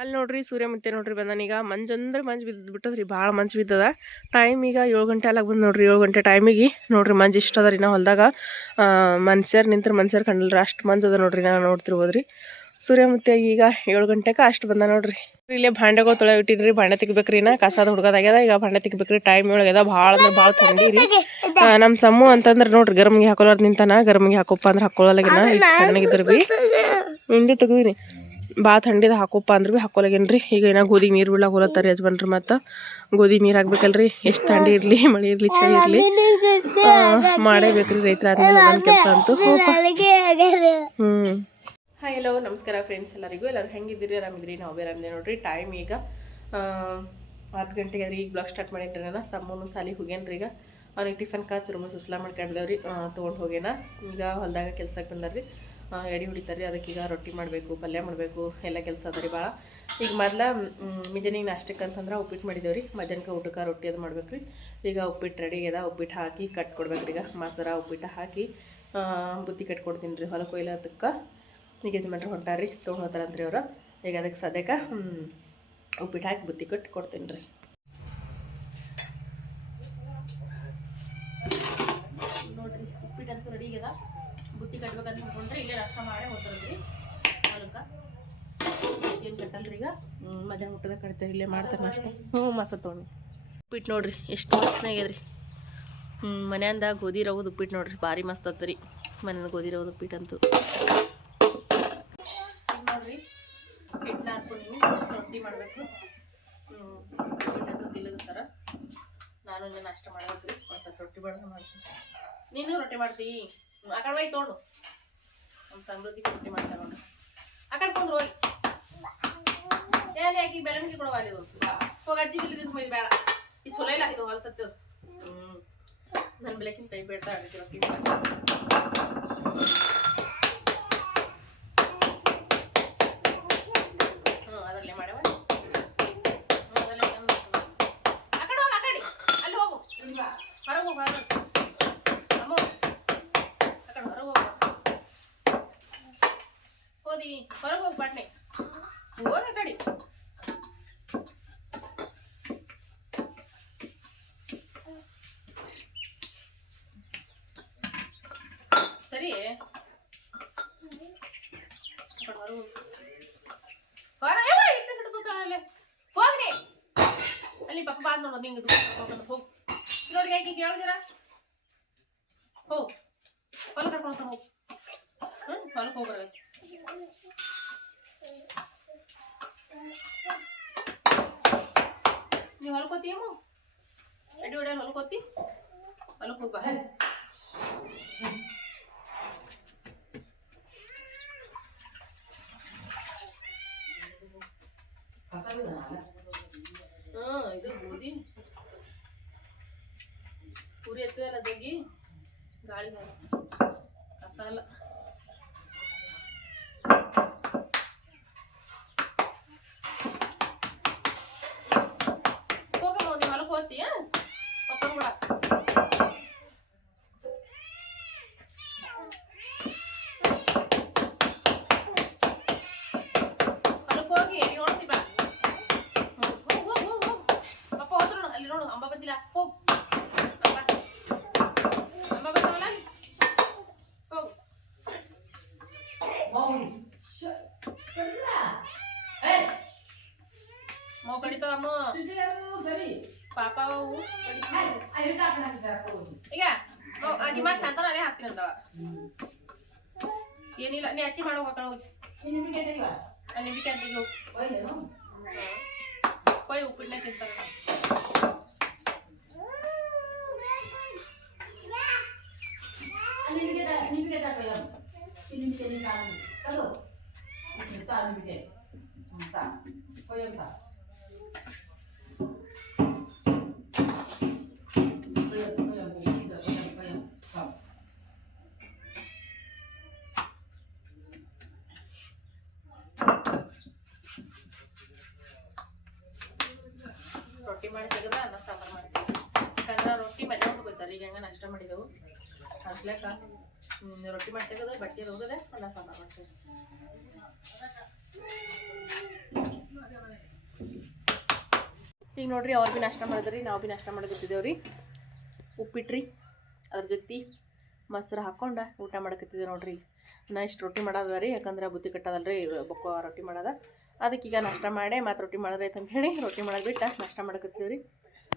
ಅಲ್ಲಿ ನೋಡ್ರಿ ಸೂರ್ಯ ಮತ್ತೆ ನೋಡ್ರಿ ಬಂದಾನೀಗ ಮಂಜು ಅಂದ್ರೆ ಮಂಜು ಬಿದ್ದು ಬಿಟ್ಟದ್ರಿ, ಭಾಳ ಮಂಜು ಬಿದ್ದದ. ಟೈಮ್ ಈಗ ಏಳು ಗಂಟೆ ಅಲ್ಲಾಗ ಬಂದು ನೋಡ್ರಿ, ಏಳು ಗಂಟೆ ಟೈಮಿಗೆ ನೋಡ್ರಿ ಮಂಜು ಇಷ್ಟ ಅದ ರೀ ಹೊಲ್ದಾಗ. ಮನ್ಸ್ಯಾರು ನಿಂತ್ರೆ ಮನ್ಸ್ಯಾರು ಕಂಡಲ್ರಿ ಅಷ್ಟು ಮಂಜು ಅದ ನೋಡ್ರಿ ನಾನು ನೋಡ್ತಿರ್ಬೋದ್ರಿ ಸೂರ್ಯ ಮತ್ತೆ ಈಗ ಏಳು ಗಂಟೆಗೆ ಅಷ್ಟು ಬಂದ ನೋಡ್ರಿ. ಇಲ್ಲೇ ಭಾಂಡೆಗೋ ತೊಳೆ ಇಟ್ಟಿನ್ರಿ, ಭಾಂಡೆ ತೆಗಿಬೇಕ್ರಿ ನಾ, ಕಸದ ಹುಡುಗದಾಗ್ಯದ. ಈಗ ಭಾಂಡೆ ತೆಗಿಬೇಕ್ರಿ ಟೈಮ್ ಒಳಗ್ಯದ, ಭಾಳ ಅಂದ್ರೆ ಭಾಳ ಥಂಡಿ ರೀ. ನಮ್ಮ ಸಮ್ಮು ಅಂತಂದ್ರೆ ನೋಡ್ರಿ ಗರಮ್ಗೆ ಹಾಕೊಳ್ಳೋರು ನಿಂತಾನ ಗರಮ್ಗೆ ಹಾಕೋಪ್ಪ ಅಂದ್ರೆ ಹಾಕೊಳ್ಳಲಾಗಿನ ಇಲ್ಲಿ ಸಣ್ಣಗಿದ್ರು ಬಿ. ಹಿಂಡಿ ತೆಗ್ದಿನಿ. ಭಾಳ ಥಂಡಿದ ಹಾಕೋಪ್ಪ ಅಂದ್ರೆ ಭೀ ಹಾಕೋಲಾಗೇನ್ರಿ. ಈಗ ಏನೋ ಗೋಧಿ ನೀರು ಬೀಳಾಗ ಹೋಲತ್ತಾರ ಯಜಮಾನ್ರಿ ಮತ್ತು. ಗೋಧಿ ನೀರು ಹಾಕ್ಬೇಕಲ್ರಿ. ಎಷ್ಟು ಥಂಡಿ ಇರಲಿ, ಮಳೆ ಇರಲಿ, ಚಳಿ ಇರಲಿ. ಮಾಡೇಬೇಕ್ರಿ ರೈತರ ಆದ್ಮೇಲೆ ನನ್ನ ಕೆಲಸ ಅಂತೂ. ಹ್ಞೂ ಹಾಯ್ ಎಲ್ಲೋ ನಮಸ್ಕಾರ ಫ್ರೆಂಡ್ಸ್ ಎಲ್ಲರಿಗೂ. ಎಲ್ಲರೂ ಹೆಂಗಿದ್ದೀರಿ? ಆರಾಮಿದ್ರಿ ನಾವು ಬೇರೆ ಆರಾಮಿದೆ ನೋಡ್ರಿ. ಟೈಮ್ ಈಗ ಹತ್ತು ಗಂಟೆಗೆ ಅದ್ರಿ ಈಗ ಬ್ಲಾಗ್ ಸ್ಟಾರ್ಟ್ ಮಾಡಿನ್ರಿ ನಾನು ಸಮ್ಮನು ಸಾಲಿ ಹೋಗ್ಯಾನ್ರಿ ಈಗ. ಅವ್ನಿಗೆ ಟಿಫನ್ ಕಾ ಚುರುಮು ಸುಸ್ಲಾ ಮಾಡ್ಕೊಂಡಿದ್ದೇವ್ರಿ ತೊಗೊಂಡು ಹೋಗ್ಯಾನ. ಈಗ ಹೊಲದಾಗ ಕೆಲ್ಸಕ್ಕೆ ಬಂದಾರ್ರಿ. ಎಡೆ ಹೊಡಿತಾರೆ ಅದಕ್ಕೆ ಈಗ ರೊಟ್ಟಿ ಮಾಡಬೇಕು, ಪಲ್ಯ ಮಾಡಬೇಕು, ಎಲ್ಲ ಕೆಲಸ ಅದ ರೀ ಭಾಳ ಈಗ ಮೊದಲ ಮಿಜನಿಗೆ ನಾಷ್ಟಕ್ಕೆ ಅಂತಂದ್ರೆ ಉಪ್ಪಿಟ್ಟು ಮಾಡಿದೇವ್ರಿ ಮಧ್ಯಾಹ್ನಕ್ಕೆ ಊಟಕ್ಕೆ ರೊಟ್ಟಿ ಅದು ಮಾಡ್ಬೇಕು ರೀ. ಈಗ ಉಪ್ಪಿಟ್ಟು ರೆಡಿ ಅದ. ಉಪ್ಪಿಟ್ಟು ಹಾಕಿ ಕಟ್ ಕೊಡ್ಬೇಕು ಈಗ. ಮೊಸರ ಉಪ್ಪಿಟ್ಟು ಹಾಕಿ ಬುತ್ತಿ ಕಟ್ಕೊಡ್ತೀನಿ ರೀ ಹೊಲ ಕೊಯ್ಲ ಅದಕ್ಕೆ ಈಗ ಯಜಮಾನ್ರು ಹೊಂಟಾರ್ರಿ ತೊಗೊಂಡು ರೀ ಅವರು. ಈಗ ಅದಕ್ಕೆ ಸದ್ಯಕ್ಕೆ ಉಪ್ಪಿಟ್ಟು ಹಾಕಿ ಬುತ್ತಿ ಕಟ್ಟಿ ಕೊಡ್ತೀನಿ ರೀ. ನೋಡಿರಿ ಉಪ್ಪಿಟ್ಟು ಅಂತೂ ರೆಡಿ ಆಗ್ಯದ. ಬುತ್ತಿ ಕಟ್ಬೇಕಂತ ಅನ್ಕೊಂಡ್ರೆ ಇಲ್ಲೇ ನಾಷ್ಟ ಮಾಡೇ ಹೋಗ್ತಾರೀ ಹೊಲಕ್ಕೆ ಏನು ಕಟ್ಟಲ್ರಿ ಈಗ? ಹ್ಮ್, ಮಧ್ಯಾಹ್ನ ಊಟದ ಕಟ್ತಾರೆ ಇಲ್ಲೇ ಮಾಡ್ತಾರೆ ಹ್ಞೂ ಮಸ ತೊಗೊಂಡು ಉಪ್ಪಿಟ್ಟು ನೋಡ್ರಿ ಎಷ್ಟು ಮಸ್ತ್ ಆಗ್ಯದ್ರಿ. ಹ್ಞೂ ಮನೆಯಿಂದ ಗೋಧಿ ರವದ ಉಪ್ಪಿಟ್ಟು ನೋಡ್ರಿ ಭಾರಿ ಮಸ್ತ್ ಆತರಿ ಮನೆಯಿಂದ ಗೋಧಿ ರವದ ಉಪ್ಪಿಟ್ಟಂತೂ ಅಂತೂ. ನೋಡ್ರಿ ಹಿಟ್ಟನ್ನ ಹಾಕ್ಕೊಂಡು ರೊಟ್ಟಿ ಮಾಡಬೇಕು. ಹಿಟ್ಟಂತೂ ನಾನು ನಾಷ್ಟ ಮಾಡಬೇಕು ಒಂದು ಸ್ವಲ್ಪ ರೊಟ್ಟಿ ಬಡ್ದು ಮಾಡ್ತೀನಿ. ನೀನು ರೊಟ್ಟಿ ಮಾಡ್ತೀ? ಹ್ಮ್, ಆ ಕಡೆ ತೊಗೊಂಡು. ನಮ್ಮ ಸಮೃದ್ಧಿಗೆ ಮಾಡ್ತಾರ ಮಾಡ್ತಾರೆ ನೋಡಿ. ಆ ಕಡೆ ಕೊಂದ್ರು ಹೋಗಿ. ಏನೇ ಹಾಕಿ ಬೆಳವಣಿಗೆ ಕೊಡುವ ಅಲ್ಲಿ ಹೋಗಿ ಅಜ್ಜಿ ಬಿಲ್ಲಿ ಇದು ಬೇಡ. ಇದು ಚಲೋ ಇಲ್ಲ ಇದು ಹೊಲ್ಸತ್ತೆ ಹ್ಞೂ ನನ್ನ ಬೆಳಕಿನ ಕೈ ಬೇಡ್ತಾ ಅಡಿಗೆ ರೊಟ್ಟಿ ಮಾಡಕ್ಕೆ ಹ್ಞೂ ಅದರಲ್ಲೇ ಮಾಡ್ಯಾವ ಹ್ಞೂ ಅದರಲ್ಲೇ ತಂದು ಮಾಡ್ತೀನಿ. ಆ ಕಡೆ ಹೋಗು ಆ ಕಡೆ ಅಲ್ಲಿ ಹೋಗು ಇಲ್ಲಿ ಬಾ. ಹೊರಗೆ ಹೋಗು ಹೊರಗೆ ಅಮ್ಮ ಆ ಕಡೆ ಹೊರಗೆ ಹೋಗು ಹೋದಿ ಹೊರಗೆ ಹೋಗು ಬಾಟ್ನೆ ಹೋಗ ಆ ಕಡೆ ಸರಿ ಆ ಕಡೆ ಹೊರಗೆ ಹೋಗು ಹೊರ ಏವ ಇಟ್ಟು ಹಿಡಿದು ಅಲ್ಲೇ ಹೋಗ್ನಿ ಅಲ್ಲಿ ಪಪ್ಪ ಬಾದ್ ನೋಡು ನಿಂಗೆ ಹೋಗು ಹೋಗು ನೋಡಿ ಯಾಕೆ ಕೇಳು ಜರ ಹೋಗು ಹೊಲ ಕರ್ಕೊಂಡು ಹೋಗ್ತಾನೆ ಹೋಗು ಹ್ಞೂ ಹೊಲಕ್ಕೆ ಹೋಗ್ಬರ ನೀವು ಹೊಲ್ಕೋತೀಯಮ್ಮ ಅಡ್ಡಿ ಹೊಡ್ಯಾನ ಹೊಲ್ಕೋತಿ ಹೊಲಕ್ಕೆ ಹೋಗ್ಬಾ ಹ್ಮ್ ಇದು ಗೋಧಿ. ಪುರಿ ಎತ್ತದಲ್ಲ ಜಗ್ಗಿ. ಗಾಳಿ ಬರ ಕಸ ಅಲ್ಲ ಹೋಗಮ್ಮ ನೀವು ಹೊಲಕ್ಕೆ ಹೋಗ್ತೀಯ ಪಪ್ಪನ ಕೂಡ ಹೊಲಕ್ಕೆ ಹೋಗಿ ಎಡಿ ನೋಡ್ತಿ ಬಾ ಹೋಗ್ ಹೋಗ್ ಹೋಗ್ ಹೋಗ್ ಪಪ್ಪ ಹೋದ್ರು ನೋಡು, ಅಲ್ಲಿ ನೋಡು ಅಂಬ ಬಂದಿಲ್ಲ ಹೋಗ್ ಅಂಬ ಅಂಬ ಬಂದವಲ್ಲ ಅಲ್ಲಿ? ಹೋಗು ಮಾವು ಕಡಿತಾವ ಅಮ್ಮ ಪಾಪ ಅವು ಈಗ ಆಗಿ ಮಾ ಚಂದ ಅದೇ ಹಾಕ್ತೀನಿ ಅಂದವ ಏನಿಲ್ಲ ನೀ ಅಚ್ಚಿ ಮಾಡೋ ಕಣ ಹೋಗಿ ಅಲ್ಲಿ ನಿಂಬಿಕೆ ಅಂತಿಗೆ ಹೋಗಿ ಕೊಯ್ ಉಪ್ಪಿಟ್ಟೆ ತಿಂತಾರ ರೊಟ್ಟಿ ಮಾಡಿ ತೆಗೆದ ಅನ್ನ ಸಾಂಬಾರು ಮಾಡ್ತೀವಿ. ಯಾಕಂದ್ರೆ ರೊಟ್ಟಿ ಮನೆ ಹೋಗ್ತಾರೆ ಈಗ ಹೆಂಗೆ ನಾಷ್ಟ ಮಾಡಿದೆವು. ಹಸ್ಲೇಕ ರೊಟ್ಟಿ ಮಾಡಿ ತೆಗೆದು ಬಟ್ಟೆ ಹೋಗದೆ ಅನ್ನ ಸಾಂಬಾರು ಮಾಡ್ತೀವಿ. ಈಗ ನೋಡ್ರಿ, ಅವ್ರು ಭೀ ನಾಷ್ಟ ಮಾಡಿದ್ರಿ ನಾವು ಭೀ ನಾಷ್ಟ ಮಾಡಕತ್ತಿದ್ದೇವೆ ರೀ ಉಪ್ಪಿಟ್ರಿ, ಅದ್ರ ಜೊತೆ ಮೊಸರು ಹಾಕ್ಕೊಂಡು ಊಟ ಮಾಡಕತ್ತಿದ್ದೆ ನೋಡ್ರಿ. ನಾ ಇಷ್ಟು ರೊಟ್ಟಿ ಮಾಡೋದ ರೀ, ಯಾಕಂದ್ರೆ ಬುತ್ತಿ ಕಟ್ಟೋದಲ್ರಿ, ಬೊಕ್ಕ ರೊಟ್ಟಿ ಮಾಡೋದ. ಅದಕ್ಕೆ ಈಗ ನಾಷ್ಟ ಮಾಡೇ ಮತ್ತು ರೊಟ್ಟಿ ಮಾಡೋದೈತೆ ಅಂತ ಹೇಳಿ ರೊಟ್ಟಿ ಮಾಡೋದು ಬಿಟ್ಟು ನಾಷ್ಟ ಮಾಡಕತ್ತೀವಿ ರೀ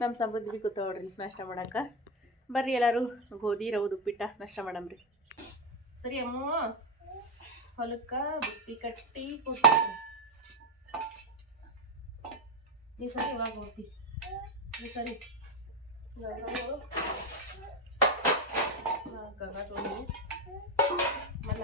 ನಮ್ಮ ಸಮೃದ್ಧಿ ಭೀ ಕೂತಾವ್ರಿ ನಾಷ್ಟ ಮಾಡಕ್ಕೆ ಬರ್ರಿ ಎಲ್ಲರೂ ಗೋಧಿ ರೌದು ಉಪ್ಪಿಟ್ಟ ನಾಷ್ಟ ಮಾಡಮ್ರಿ. ಸರಿ ಅಮ್ಮ, ಹೊಲಕ್ಕೆ ಬುತ್ತಿ ಕಟ್ಟಿ ಕೊಡ್ತೀವಿ ನೀ ಸರಿ ಇವಾಗ ಹೋಗ್ತಿ. ನೀ ಸರಿ. ಗಂಗಾ ತೊಗೊಂಡು ಮತ್ತೆ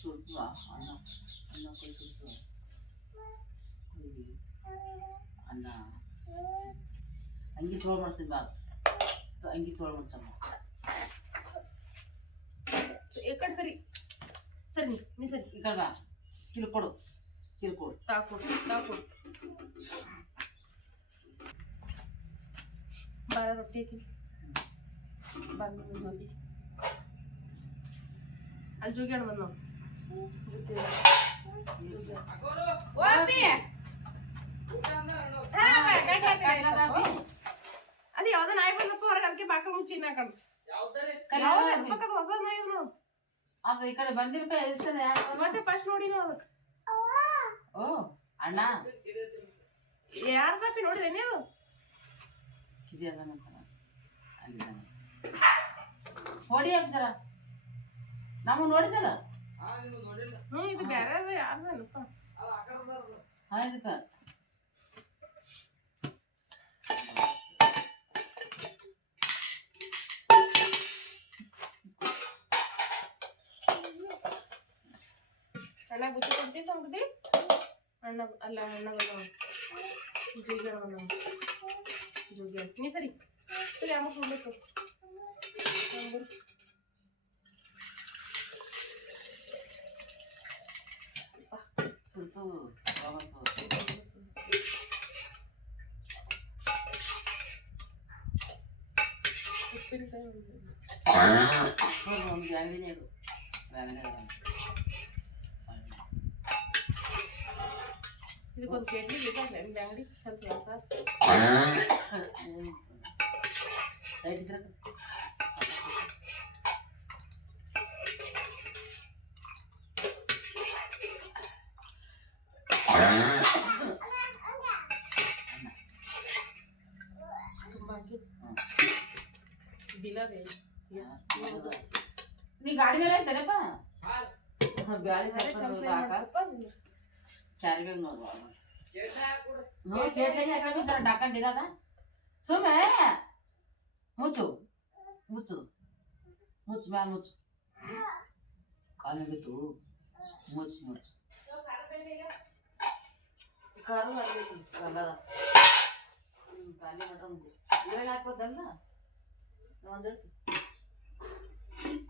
ಸುಡ್ತು ಅನ್ನ ಅನ್ನ ಕೊಯ್ ಸುಡ್ತು ಅನ್ನ ಅಂಗಿ ತೋಳು ಮಾಡ್ತೀನಿ ಬಾ ಅಂಗಿ ತೋಳು ಮಾಡ್ಸಮ್ಮ ಈ ಕಡೆ ಸರಿ ಸರಿ ನೀ, ನೀ ಸರಿ ಈ ಕಡೆ ಬಾ ಕಿಲ್ಕೊಡು ಕಿಲ್ಕೊಡು ತಾಕೊಡು ತಾಕೊಡು ಬಾರ ರೊಟ್ಟಿ ಹಾಕಿ ಬಂದು ಜೋಗಿ ಅಲ್ಲಿ ಜೋಗಿ ಅಣ್ಣ ಬಂದು ಅದು ಯಾವ್ದೋ ನಾಯಿ ಬಂದಪ್ಪ ಹೊರಗೆ ಅದಕ್ಕೆ ಬಾಕ ಮುಚ್ಚಿ ಹಾಕೊಂಡು. ಪಕ್ಕದ ಹೊಸ ನಾಯಿ ನೋಡು ಅದು ಈ ಕಡೆ ಬಂದಿರಪ್ಪ ಎಷ್ಟನೇ ಮತ್ತೆ ಫಸ್ಟ್ ನೋಡಿ ಅದಕ್ಕೆ ಓ ಅಣ್ಣ. ಯಾರ್ದಪ್ಪಿ ನೋಡಿದೇನೆ ಅದು ಕಿದಿ ಅದಾನಂತ ಅಲ್ಲಿದ್ದಾನೆ. ಹೊಡಿ ಹಾಕ್ತಾರ ನಾವು ನೋಡಿದಲ್ಲ ಹ್ಞೂ ಇದು ಬೇರೆ ಅದು ಯಾರ್ದನಪ್ಪ ಆಯ್ತಪ್ಪ. ಅಣ್ಣ ಗುತ್ತಿ ಕೊಡ್ತಿ ಸಮೃದ್ಧಿ ಅಣ್ಣ ಅಲ್ಲ ಅಣ್ಣ ಬಂದವ ಜೋಗಿ ಅಣ್ಣ ಬಂದವ ಜೋಗಿ ನೀ ಸರಿ. ಸರಿ ಅಮ್ಮ ಕೊಡ್ಬೇಕು ఇది కొంచెం ఎండి ఇవ్వండి బ్యాంగ్డి చంపేసా ನೀ ಗಾಡಿ ಮೇಲೆ ಐತೇನಪ್ಪ ಬ್ಯಾಳಿ ಚಂಪೆ ಹಾಕ ಮಾಡ್ತಪ್ಪ ಚಾರಿ ಬೇಗ ನೋಡುವ ನೋಡಿ ಪ್ಲೇಟ್ಲಾಗೆ ಹಾಕಬೇಕು ಜರ ಡಾಕನ್ ಡಿಗದ ಸುಮ್ಮನೆ ಮುಚ್ಚು ಮುಚ್ಚು ಮುಚ್ಚು ಮ್ಯಾಲ ಮುಚ್ಚು ಕಾಲು ಬಿತ್ತು ಮುಚ್ಚು ಮುಚ್ಚು ಖಾರ ಮಾಡಬೇಕು ರಂಗದ ಹ್ಞೂ ಖಾಲಿ ಮಾಡ್ರ ಇವಾಗ ಹಾಕ್ಬೋದಲ್ಲ ಒಂದು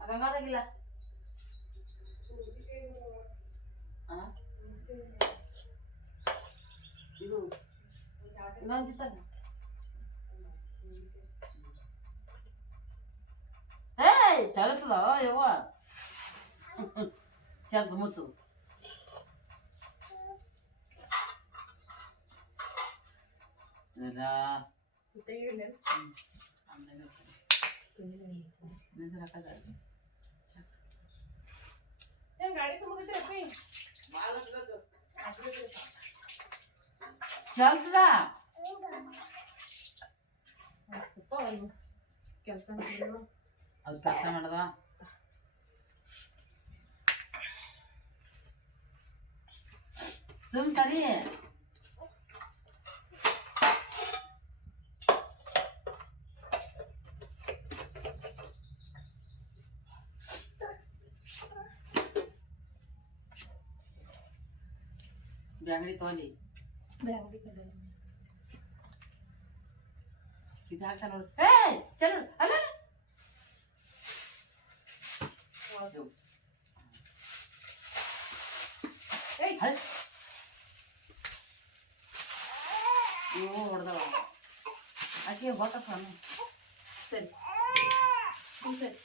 ಗಂಗಾದಾಗಿಲ್ಲ ಹಾಂ ಇದು ಇನ್ನೊಂದು ಇತ್ತಲ್ಲ ಏಯ್ ಚಲತದ ಯವ್ವ ಚಲ್ತ ಮುಚ್ಚು ಇದೆಲ್ಲ ಆಮೇಲೆ ಚಲ್ತದ ಕೆಲಸ ಅದು ಕೆಲಸ ಮಾಡದ ಸುಮ್ ತಡಿ ಬ್ಯಾಂಗಡಿ ತೊಗೊಂಡಿ ಇದು ಹಾಕ್ತಾ ನೋಡು ಏ ಚಲೋ ಅಲ್ಲ ಹೌದು. ಏಯ್, ಹಲ್. ಇವು ಹೊಡ್ದವ ಆಕೆ ಹೋತಪ್ಪ ನಾನು ಸರಿ ಹ್ಮ್, ಸರಿ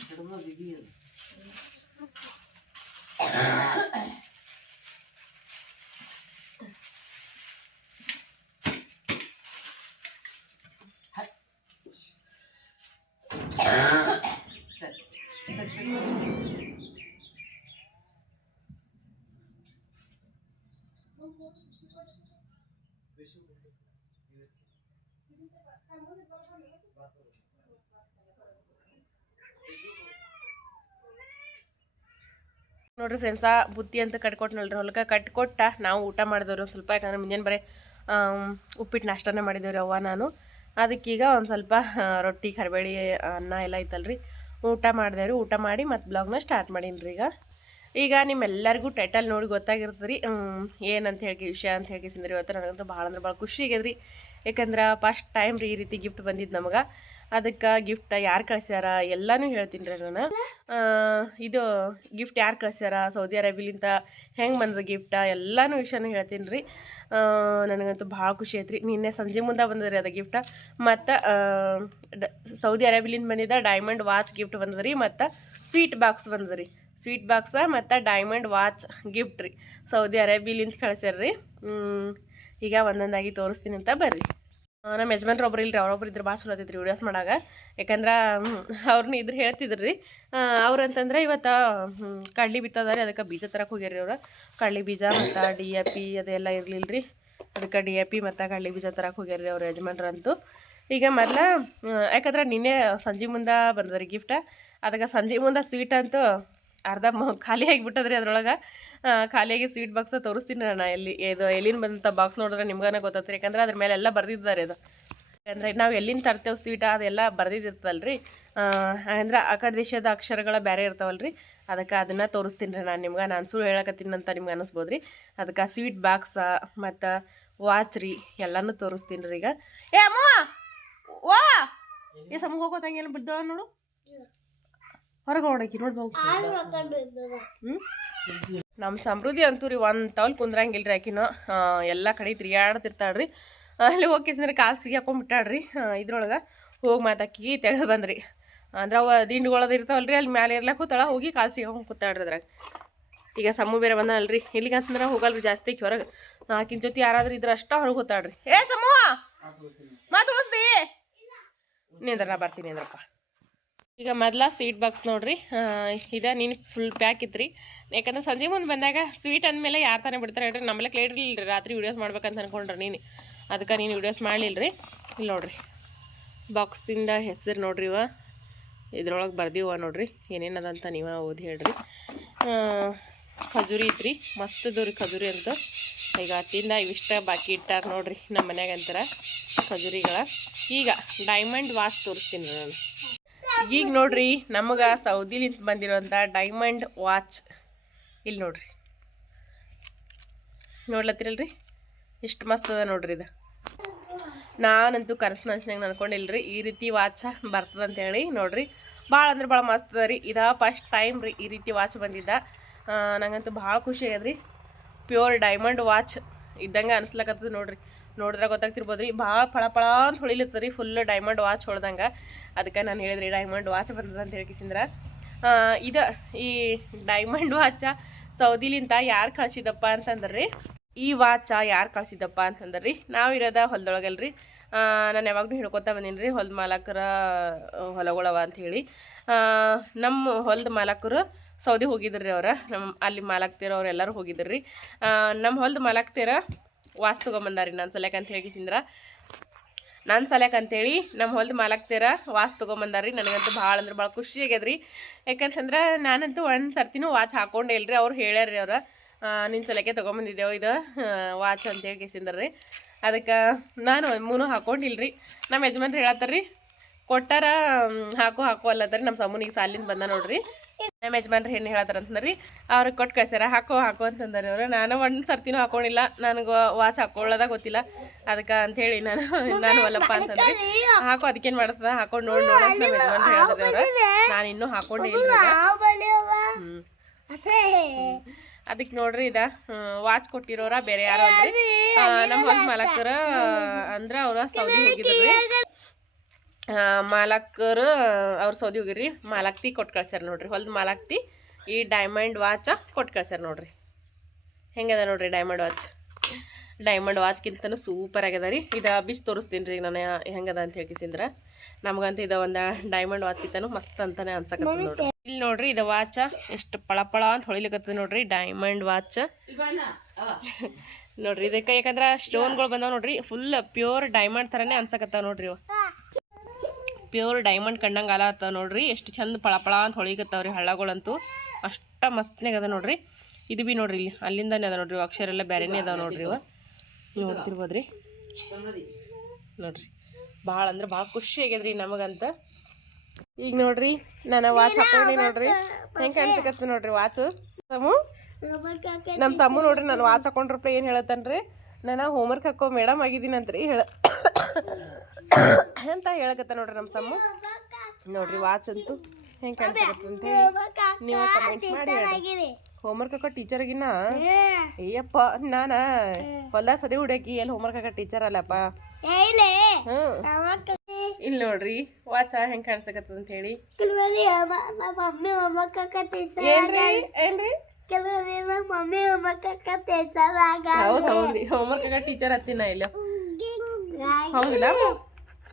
ಹಿಡ್ದು ಬಿಗಿ ಅದು ನೋಡ್ರಿ ಫ್ರೆಂಡ್ಸ ಬುತ್ತಿ ಅಂತ ಕಟ್ಕೊಟ್ನಲ್ರಿ, ಹೊಲಕ್ಕೆ ಕಟ್ಕೊಟ್ಟ ನಾವು ಊಟ ಮಾಡಿದವ್ರು ಸ್ವಲ್ಪ, ಯಾಕಂದ್ರೆ ಮುಂಜಾನೆ ಬರೀ ಉಪ್ಪಿಟ್ಟು ನಾಷ್ಟನೇ ಮಾಡಿದೇವ್ರಿ ಅವ್ವ ನಾನು. ಅದಕ್ಕೀಗ ಒಂದು ಸ್ವಲ್ಪ ರೊಟ್ಟಿ, ಕರಿಬೇಳಿ, ಅನ್ನ ಎಲ್ಲ ಐತಲ್ರಿ. ಊಟ ಮಾಡಿದೇವ್ರಿ, ಊಟ ಮಾಡಿ ಮತ್ತು ಬ್ಲಾಗ್ನ ಸ್ಟಾರ್ಟ್ ಮಾಡೀನಿ ಈಗ. ಈಗ ನಿಮ್ಮೆಲ್ಲರಿಗೂ ಟೈಟಲ್ ನೋಡಿ ಗೊತ್ತಾಗಿರ್ತದೆ ರೀ ಏನಂತ ಹೇಳಿ, ವಿಷಯ ಅಂತ ಹೇಳಿ ಸಿಂದ್ರಿ ಇವತ್ತು. ನನಗಂತೂ ಭಾಳ ಅಂದ್ರೆ ಭಾಳ ಖುಷಿ ಆಗ್ಯದ್ರಿ. ಯಾಕಂದ್ರೆ ಫಸ್ಟ್ ಟೈಮ್ ರೀ ಈ ರೀತಿ ಗಿಫ್ಟ್ ಬಂದಿದ್ದು ನಮಗೆ. ಅದಕ್ಕೆ ಗಿಫ್ಟ್ ಯಾರು ಕಳಿಸ್ಯಾರ? ಎಲ್ಲನೂ ಹೇಳ್ತೀನಿ ರೀ ನಾನು ಇದು ಗಿಫ್ಟ್ ಯಾರು ಕಳಿಸ್ಯಾರ? ಸೌದಿ ಅರೇಬಿಲಿಂದ ಹೆಂಗೆ ಬಂದದ ಗಿಫ್ಟ ಎಲ್ಲನೂ ವಿಷಯನೂ ಹೇಳ್ತೀನಿ ರೀ. ನನಗಂತೂ ಭಾಳ ಖುಷಿ ಐತ್ರಿ ನಿನ್ನೆ ಸಂಜೆ ಮುಂದೆ ಬಂದದ್ರಿ ಅದು ಗಿಫ್ಟ ಮತ್ತು ಸೌದಿ ಅರೇಬಿಲಿಂದ ಬಂದಿದ್ದ ಡೈಮಂಡ್ ವಾಚ್ ಗಿಫ್ಟ್ ಬಂದದ್ರಿ ಮತ್ತು ಸ್ವೀಟ್ ಬಾಕ್ಸ್ ಬಂದದ್ರಿ ಸ್ವೀಟ್ ಬಾಕ್ಸ ಮತ್ತು ಡೈಮಂಡ್ ವಾಚ್ ಗಿಫ್ಟ್ ರೀ. ಸೌದಿ ಅರೇಬಿಲಿಂದ ಕಳಿಸ್ಯಾರ ರೀ. ಈಗ ಒಂದೊಂದಾಗಿ ತೋರಿಸ್ತೀನಿ ಅಂತ ಬರ್ರಿ. ನಮ್ಮ ಯಜಮಾನ್ರು ಒಬ್ರು ಇಲ್ರಿ, ಅವ್ರೊಬ್ರು ಇದ್ರೆ ಭಾಳ ಚಲೋ ಆತೈತ್ರಿ ವಿಡಿಯೋಸ್ ಮಾಡಾಗ. ಯಾಕಂದ್ರೆ ಅವ್ರನ್ನ ಇದ್ರ ಹೇಳ್ತಿದ್ರು. ರೀ ಅವ್ರು ಅಂತಂದ್ರೆ ಇವತ್ತು ಕಡ್ಲಿ ಬಿತ್ತದ ರೀ ಅದಕ್ಕೆ ಬೀಜ ತರಕ್ಕೆ ಹೋಗ್ಯಾರಿ ಅವ್ರು. ಕಡ್ಲಿ ಬೀಜ ಮತ್ತು ಡಿ ಎ ಪಿ ಅದೆಲ್ಲ ಇರಲಿಲ್ಲ ರೀ ಅದಕ್ಕೆ ಡಿ ಎ ಪಿ ಮತ್ತು ಕಡ್ಲಿ ಬೀಜ ತರಕ್ಕೆ ಹೋಗ್ಯಾರಿ ಅವ್ರ ಯಜಮಾನ್ರಂತೂ. ಈಗ ಮೊದಲ ಯಾಕಂದ್ರೆ ನಿನ್ನೆ ಸಂಜೆ ಮುಂದೆ ಬಂದದ್ರಿ ಗಿಫ್ಟ ಅದಕ್ಕೆ ಸಂಜೆ ಮುಂದೆ ಸ್ವೀಟ್ ಅಂತೂ ಅರ್ಧ ಖಾಲಿ ಆಗಿಬಿಟ್ಟದ್ರಿ ಅದ್ರೊಳಗೆ ಖಾಲಿಯಾಗಿ ಸ್ವೀಟ್ ಬಾಕ್ಸ್ ತೋರಿಸ್ತೀನಿ ನಾನು ಎಲ್ಲಿ, ಇದು ಎಲ್ಲಿಂದ ಬಂದಂಥ ಬಾಕ್ಸ್ ನೋಡಿದ್ರೆ ನಿಮ್ಗನ ಗೊತ್ತಾಗ್ತದೆ. ಯಾಕಂದ್ರೆ ಅದ್ರ ಮೇಲೆ ಎಲ್ಲ ಬರ್ದಿದ್ದಾರೆ ಅದು. ಯಾಕಂದ್ರೆ ನಾವು ಎಲ್ಲಿಂದ ತರ್ತೇವೆ ಸ್ವೀಟ ಅದೆಲ್ಲ ಬರ್ದಿದ್ದಿರ್ತಲ್ರಿ ಅಂದ್ರೆ ಆ ಕಡೆ ದೇಶದ ಅಕ್ಷರಗಳ ಬೇರೆ ಇರ್ತಾವಲ್ಲ ರೀ ಅದಕ್ಕೆ ಅದನ್ನು ತೋರಿಸ್ತೀನಿ ರೀ ನಾನು ನಿಮ್ಗೆ. ನಾನು ಸುಳ್ಳು ಹೇಳಕತ್ತೀನಿ ಅಂತ ನಿಮ್ಗೆ ಅನಿಸ್ಬೋದು ರೀ ಅದಕ್ಕೆ ಸ್ವೀಟ್ ಬಾಕ್ಸ ಮತ್ತು ವಾಚ್ ರೀ, ಎಲ್ಲನೂ ತೋರಿಸ್ತೀನಿ ರೀ ಈಗ. ಏ ಅಮ್ಮ ವಾ! ಏ ಸಮ ಏನು ಬಿದ್ದಾಳ ನೋಡು? ಹೊರಗೆ ಹೊಡಕಿ ನೋಡ್ಬೋದು ಹ್ಞೂ ನಮ್ಮ ಸಮೃದ್ಧಿ ಅಂತೂ ರೀ ಒಂದು ತವಲ್ ಕುಂದ್ರಂಗಿಲ್ಲ ರೀ ಆಕಿನೂ ಎಲ್ಲ ಕಡೆ ತಿರ್ಗಾಡ್ತಿರ್ತಾಳ್ರಿ ಅಲ್ಲಿ ಹೋಗಿ ಅಂದ್ರೆ ಕಾಲು ಹಾಕೊಂಡು ಬಿಟ್ಟಾಳ್ರಿ. ಇದ್ರೊಳಗೆ ಹೋಗಿ ಮಾತಾಕಿ ತೆಗೆದು ಬಂದ್ರಿ. ಅಂದ್ರೆ ಅವ ದಿಂಡುಗಳದ್ದು ಇರ್ತಾವಲ್ರಿ ಅಲ್ಲಿ ಮ್ಯಾಲೆ ಇರ್ಲಾಕ ಕೂತಾಳ ಹೋಗಿ ಕಾಲು ಸಿಗಾಕೊಂಡು ಕೂತಾಳ್ರಿ ಅದ್ರಾಗ. ಈಗ ಸಮ್ಮು ಬೇರೆ ಬಂದಲ್ರಿ ಇಲ್ಲಿಗೆ ಅಂತಂದ್ರೆ ಹೋಗಲ್ರಿ ಜಾಸ್ತಿ ಹೊರಗೆ. ಆಕಿನ ಜೊತೆ ಯಾರಾದ್ರೂ ಇದ್ರೆ ಅಷ್ಟ ಹೊರಗೆ ಕೂತಾಳ್ರಿ ಏ ಸಮ್ಮು ಮಾತು ಉಳಿಸ್ದಿ ನೀಂದ್ರ ನಾ ಬರ್ತೀನಿ ಅಂದ್ರಪ್ಪ ಈಗ ಮೊದಲ ಸ್ವೀಟ್ ಬಾಕ್ಸ್ ನೋಡ್ರಿ. ಇದ ನೀನು ಫುಲ್ ಪ್ಯಾಕ್ ಇತ್ರಿ. ಯಾಕಂದ್ರೆ ಸಂಜೆ ಮುಂದೆ ಬಂದಾಗ ಸ್ವೀಟ್ ಅಂದಮೇಲೆ ಯಾರು ತಾನೇ ಬಿಡ್ತಾರೆ ಹೇಳ್ರಿ. ನಮ್ಮಲ್ಲೇ ಕ್ಲೇಟ್ ರೀ ರಾತ್ರಿ ವಿಡಿಯೋಸ್ ಮಾಡ್ಬೇಕಂತ ಅನ್ಕೊಂಡ್ರಿ ನೀನು. ಅದಕ್ಕೆ ನೀನು ವಿಡಿಯೋಸ್ ಮಾಡಲಿಲ್ಲ ರೀ ಇಲ್ಲಿ ನೋಡ್ರಿ ಬಾಕ್ಸಿಂದ ಹೆಸರು ನೋಡ್ರಿ ಇವ. ಇದ್ರೊಳಗೆ ಬರ್ದಿವ ನೋಡ್ರಿ. ಏನೇನದಂತ ನೀವ ಓದಿ ಹೇಳ್ರಿ. ಖಜೂರಿ ಐತ್ರಿ ಮಸ್ತ್ ರೀ ಖಜೂರಿ ಅಂತ. ಈಗ ಅತ್ತಿಂದ ಇವಿಷ್ಟ ಬಾಕಿ ಇಟ್ಟಾರ ನೋಡ್ರಿ. ನಮ್ಮ ಮನ್ಯಾಗ ಅಂತಾರ ಖಜೂರಿಗಳ. ಈಗ ಡೈಮಂಡ್ ವಾಸ್ ತೋರಿಸ್ತೀನಿ ನಾನು. ಈಗ ನೋಡ್ರಿ ನಮಗೆ ಸೌದಿಲಿಂದ ಬಂದಿರೋಂಥ ಡೈಮಂಡ್ ವಾಚ್ ಇಲ್ಲಿ ನೋಡ್ರಿ. ನೋಡ್ಲತ್ತಿರಲ್ರಿ? ಎಷ್ಟು ಮಸ್ತ್ ಅದ ನೋಡ್ರಿ ಇದು. ನಾನಂತೂ ಕನಸು ಮನಸ್ಸಿನಾಗ ಅನ್ಕೊಂಡಿಲ್ರಿ ಈ ರೀತಿ ವಾಚ ಬರ್ತದ ಅಂತ ಹೇಳಿ ನೋಡ್ರಿ. ಭಾಳ ಅಂದ್ರೆ ಭಾಳ ಮಸ್ತ್ ಅದ ರೀ. ಇದ ಫಸ್ಟ್ ಟೈಮ್ ರೀ ಈ ರೀತಿ ವಾಚ್ ಬಂದಿದ್ದ. ನಂಗಂತೂ ಭಾಳ ಖುಷಿ ಆಗ್ಯದ್ರಿ. ಪ್ಯೂರ್ ಡೈಮಂಡ್ ವಾಚ್ ಇದ್ದಂಗೆ ಅನಿಸ್ಲಕತ್ತದ ನೋಡ್ರಿ. ನೋಡಿದ್ರೆ ಗೊತ್ತಾಗ್ತಿರ್ಬೋದು ರೀ ಭಾಳ ಫಳ ಫಳ ಅಂತ ಹೊಳಿಲತ್ತದ ರೀ ಫುಲ್ ಡೈಮಂಡ್ ವಾಚ್ ಹೊಳ್ದಂಗೆ ಅದಕ್ಕೆ ನಾನು ಹೇಳಿದ್ರಿ ಡೈಮಂಡ್ ವಾಚ್ ಬಂದದ ಅಂತ ಹೇಳ್ಕಿಸಿಂದ್ರ ಇದು ಈ ಡೈಮಂಡ್ ವಾಚ ಸೌದಿಲಿಂತ ಯಾರು ಕಳ್ಸಿದಪ್ಪ ಅಂತಂದ್ರೆ? ರೀ ಈ ವಾಚ ಯಾರು ಕಳ್ಸಿದಪ್ಪ ಅಂತಂದ್ರೆ? ನಾವಿರೋದ ಹೊಲದೊಳಗಲ್ರಿ. ನಾನು ಯಾವಾಗಲೂ ಹೇಳ್ಕೊತಾ ಬಂದೀನಿ ರೀ ಹೊಲದ ಮಾಲಕರ ಹೊಲಗಳವ ಅಂತ ಹೇಳಿ. ನಮ್ಮ ಹೊಲ್ದ ಮಾಲಕರು ಸೌದಿ ಹೋಗಿದ್ರಿ ಅವ್ರ. ನಮ್ಮ ಅಲ್ಲಿ ಮಾಲಕ್ತೀರ ಅವ್ರು ಎಲ್ಲರೂ ಹೋಗಿದ್ರಿ ನಮ್ಮ ಹೊಲ್ದ ಮಾಲಕ್ತಿರ ವಾಸ್ ತೊಗೊಂಬಂದಾರಿ ನನ್ನ ಸಲ್ಯಾಕ ಅಂತ ಹೇಳಿಸಿಂದ್ರ ನನ್ನ ಸಲಕ್ ಅಂತೇಳಿ ನಮ್ಮ ಹೊಲ್ದು ಮಾಲಕ್ತೀರ ವಾಚ್ ತೊಗೊಂಬಂದಾರಿ. ನನಗಂತೂ ಭಾಳ ಅಂದ್ರೆ ಭಾಳ ಖುಷಿ ಆಗ್ಯದ್ರಿ. ಯಾಕಂತಂದ್ರೆ ನಾನಂತೂ ಒಂದು ಸರ್ತಿನೂ ವಾಚ್ ಹಾಕೊಂಡೆ ಇಲ್ರಿ ಅವ್ರು ಹೇಳ್ಯಾರ್ರಿ ಅವ್ರು. ನಿನ್ನ ಸಲಕ್ಕೆ ತೊಗೊಂಬಂದಿದ್ದೆವು ಇದು? ವಾಚ್ ಅಂತೇಳಿ ಕೇಸಿಂದ್ರಿ ಅದಕ್ಕೆ ನಾನು ಮೂನು ಹಾಕೊಂಡಿಲ್ರಿ. ನಮ್ಮ ಯಜಮಾನ್ರು ಹೇಳತ್ತಾರ್ರಿ, ಕೊಟ್ಟಾರ ಹಾಕೋ, ಹಾಕು ಅಲ್ಲತ್ತಾರ ನಮ್ಮ ಸಮ್ಮನಿಗೆ ಸಾಲಿಂದ ಬಂದ ನೋಡ್ರಿ. ನಮ್ಮ ಯಜಮಾನ್ರು ಹೆಣ್ಣು ಹೇಳತ್ತಾರಂತಂದ್ರಿ ಅವ್ರಿಗೆ ಕೊಟ್ಟು ಕಳ್ಸ್ಯಾರ. ಹಾಕೋ ಹಾಕೋ ಅಂತಂದಾರೆ ಅವರು. ನಾನು ಒಂದು ಸರ್ತಿನೂ ಹಾಕೊಂಡಿಲ್ಲ ನನಗೆ ವಾಚ್ ಹಾಕೊಳ್ಳೋದ ಗೊತ್ತಿಲ್ಲ. ಅದಕ್ಕೆ ಅಂಥೇಳಿ ನಾನು ನಾನು ಒಲ್ಲಪ್ಪ ಅಂತಂದ್ರೆ. ಹಾಕೋ ಅದಕ್ಕೇನು ಮಾಡ್ತದ? ಹಾಕೊಂಡು ನೋಡಿ ನೋಡಿ ಅಂತ ನಮ್ಮ ಯಜಮಾನ್ ಹೇಳಿದ್ರಿ ಅವ್ರು. ನಾನು ಇನ್ನೂ ಹಾಕೊಂಡೇ ಇಲ್ಲ ಅದಕ್ಕೆ ನೋಡ್ರಿ ಇದ ವಾಚ್ ಕೊಟ್ಟಿರೋರ ಬೇರೆ ಯಾರು ಅಂದ್ರೆ. ನಮ್ಮ ಹೊಲ ಮಾಲಕರ ಅಂದ್ರೆ ಅವ್ರ ಸೌದಿ ಹೋಗಿದ್ರಿ ಮಾಲಕರು, ಅವ್ರ ಸೌದಿ ಹೋಗಿರಿ ಮಾಲಕ್ತಿ ಕೊಟ್ಟು ಕಳ್ಸ್ಯಾರ ನೋಡ್ರಿ. ಹೊಲ್ದ ಮಾಲಕ್ತಿ ಈ ಡೈಮಂಡ್ ವಾಚ ಕೊಟ್ಟು ಕಳ್ಸ್ಯಾರ ನೋಡ್ರಿ. ಹೆಂಗದ ನೋಡ್ರಿ ಡೈಮಂಡ್ ವಾಚ್ ಡೈಮಂಡ್ ವಾಚ್ಗಿಂತನೂ ಸೂಪರ್ ಆಗ್ಯದ ರೀ. ಇದು ಬಿಸಿ ತೋರಿಸ್ತೀನಿ ರೀ ನಾನು, ಹೆಂಗದ ಅಂತ ಹೇಳ್ಕಿಸಿಂದ್ರ ನಮ್ಗಂತ ಇದು ಒಂದು ಡೈಮಂಡ್ ವಾಚ್ಗಿಂತನೂ ಮಸ್ತ್ ಅಂತಾನೆ ಅನ್ಸಕತ್ತ ನೋಡ್ರಿ. ಇಲ್ಲಿ ನೋಡ್ರಿ ಇದು ವಾಚ ಎಷ್ಟು ಪಳಪಳ ಪಳ ಅಂತ ಹೊಳಿಲಿಕತ್ತದ ನೋಡ್ರಿ ಡೈಮಂಡ್ ವಾಚ್ ನೋಡ್ರಿ, ಇದಕ್ಕೆ ಯಾಕಂದ್ರೆ ಸ್ಟೋನ್ಗಳು ಬಂದಾವ ನೋಡ್ರಿ ಫುಲ್ ಪ್ಯೂರ್ ಡೈಮಂಡ್ ಥರನೇ ಅನ್ಸಕತ್ತಾವ ನೋಡ್ರಿ ಇವು. ಪ್ಯೂರ್ ಡೈಮಂಡ್ ಕಂಡಂಗೆ ಆಲತ್ತ ನೋಡ್ರಿ. ಎಷ್ಟು ಚಂದ ಪಳಪಳ ಅಂತ ಹೊಳಿಕತ್ತಾವ್ರಿ ಹಳ್ಳಗಳಂತೂ. ಅಷ್ಟ ಮಸ್ತ್ನಾಗ ಅದ ನೋಡ್ರಿ. ಇದು ಬಿ ನೋಡ್ರಿ ಇಲ್ಲಿ. ಅಲ್ಲಿಂದಾನೆ ಅದ ನೋಡ್ರಿ ಅಕ್ಷರ ಎಲ್ಲ ಬೇರೆನೇ ಅದಾವ ನೋಡ್ರಿ ಇವ. ನೋಡ್ತಿರ್ಬೋದ್ರಿ? ನೋಡ್ರಿ. ಭಾಳ ಅಂದ್ರೆ ಭಾಳ ಖುಷಿ ಆಗ್ಯದ್ರಿ ನಮಗಂತ. ಈಗ ನೋಡ್ರಿ ನಾನು ವಾಚ್ ಹಾಕೊಂಡಿ ನೋಡ್ರಿ. ಹೆಂಗೆ ಕಾಣಿಸಕತ್ತ ನೋಡ್ರಿ ವಾಚ್? ಸಮು? ನಮ್ಮ ಸಮು ನೋಡ್ರಿ ನಾನು ವಾಚ್ ಹಾಕೊಂಡ್ರಪ್ಪ ಏನು ಹೇಳತ್ತನ್ರಿ? ನಾನು ಹೋಮ್ವರ್ಕ್ ಹಾಕೋ ಮೇಡಮ್ ಆಗಿದ್ದೀನಂತ್ರಿ ಹೇಳ ಅಂತ ಹೇಳಕತ್ತ ನೋಡ್ರಿ ನಮ್ಮ ಸಮ್ಮು? ನೋಡ್ರಿ ವಾಚ್ ಅಂತೂ ಹೆಂಗೆ ಕಾಣಿಸಕತ್ತ ಅಂತ ಹೇಳಿ ನೀವು ಕಮೆಂಟ್ ಮಾಡಿ ಹೇಳ್ರಿ. ಹೋಮ್ವರ್ಕ್ ಹಾಕೋ ಟೀಚರ್ಗಿನ್ನ ಏಯಪ್ಪ ನಾನ? ಹೊಲ ಸದಿ ಹುಡುಕಿ ಎಲ್ಲಿ ಹೋಮ್ವರ್ಕ್ ಹಾಕೋ ಟೀಚರ್ ಅಲ್ಲಪ್ಪ? ಇಲ್ಲಿ. ನೋಡ್ರಿ ವಾಚ ಹೆಂಗ್ ಕಾಣಿಸಕತ್ತದ ಅಂತ ಹೇಳಿ ಏನ್ರಿ? ಹೌದ್ ಹೌದ್ರಿ. ಹೋಮ್ವರ್ಕ್ ಹಾಕೋ ಟೀಚರ್ ಹತ್ತಿನ ಇಲ್ಲ. ಹೌದಿಲ್ಲ?